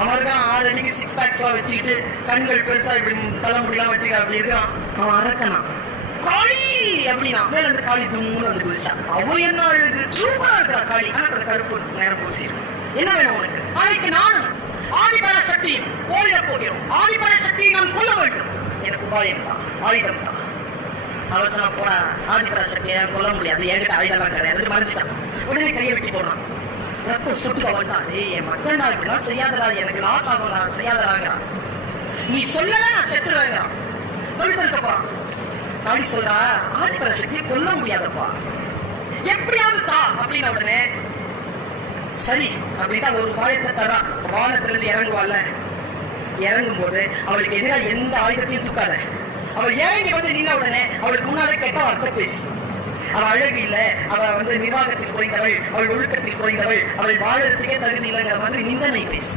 அவன் தான் 6 அடிக்கு 6 பேக்ஸ் வச்சுக்கிட்டு கண்கள் பெருசா இப்படி தலைமுடிலாம் வச்சுக்க அப்படி இருக்கான். அவன் அரக்கனான். காளி அப்படின்னா மேல இருந்து காளி தும்முன்னு வந்து குதிச்சா. அவன் என்ன அழகு சூப்பரா இருக்கிறா காளி. ஆனா கருப்பு நேரம் பூசிடும். என்ன வேணும் உனக்கு? நாளைக்கு நானும் ஆதிபராசக்தி போரிட போகிறோம். ஆதிபராசக்தியை நான் கொல்ல வேண்டும். எனக்கு உபாயம் தான், ஆயுதம் தான். அவசரமா போனா ஆதிபராசக்தியை கொல்ல முடியாது, என்கிட்ட ஆயுதம் கிடையாது மறைச்சிட்டான். உடனே கையை வெட்டி போனான். ரத்தம் சுட்டுக்க வந்தான். என் மக்கள் இப்படிலாம் செய்யாதடா, எனக்கு லாஸ் ஆகும், நான் செய்யாதடாங்கிறான். நீ சொல்லல நான் செத்துருவேங்கிறான். தொழுத்திருக்க போறான். காளி சொல்றா, ஆதிபராசக்தியை கொல்ல முடியாதப்பா, எப்படியாவது தா அப்படின்னா உடனே சரி அப்படின்னா ஒரு உபாயத்தை தரா. வானத்திலிருந்து இறங்குவாள்ல, இறங்கும் போது அவளுக்கு எதிராக எந்த ஆயுதத்தையும் தூக்காத. அவள் இறங்கி வந்து நின்ன உடனே அவளுக்கு முன்னாலே கெட்ட வார்த்தை பேசு. அவள் அழகு இல்ல, அவள் நிர்வாகத்தில் குறைந்தவள், அவள் ஒழுக்கத்தில் குறைந்தவள், அவள் வாழறதுக்கே தகுதி இல்லைங்கிற மாதிரி நிந்தனை பேசு.